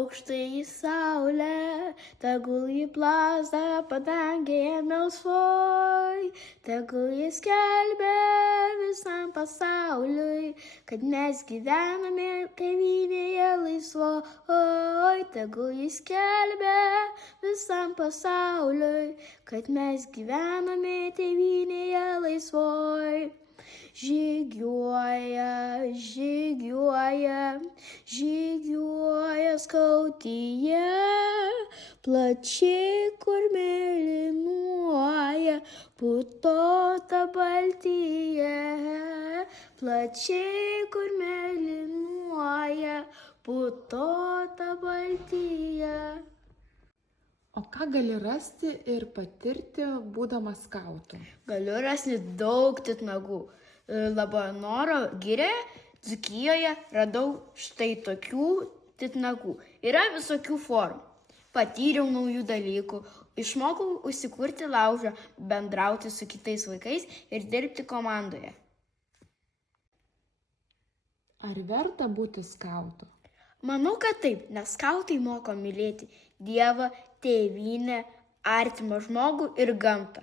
aukštai į saulę, tegul jį plazda padangėje melsvoj, tegul jis skelbia visam pasauliui, kad mes gyvename tėvynėje laisvoj, tegul jis skelbia visam pasauliui, kad mes gyvename tėvynėje laisvoj. Žygiuoja, žygiuoja, žygiuoja skautyje, plačiai kur mėlynuoja, putota baltyje, plačiai kur mėlynuoja, putota baltyje. O ką gali rasti ir patirti, būdamas skautu? Galiu rasti daug titnagų. Labanoro girioje, Dzūkijoje radau štai tokių titnagų. Yra visokių formų. Patyriau naujų dalykų, išmokau užsikurti laužą, bendrauti su kitais vaikais ir dirbti komandoje. Ar verta būti skautu? Manau, kad taip, nes skautai moko mylėti Dievą, tėvynę, artimą žmogų ir gamtą.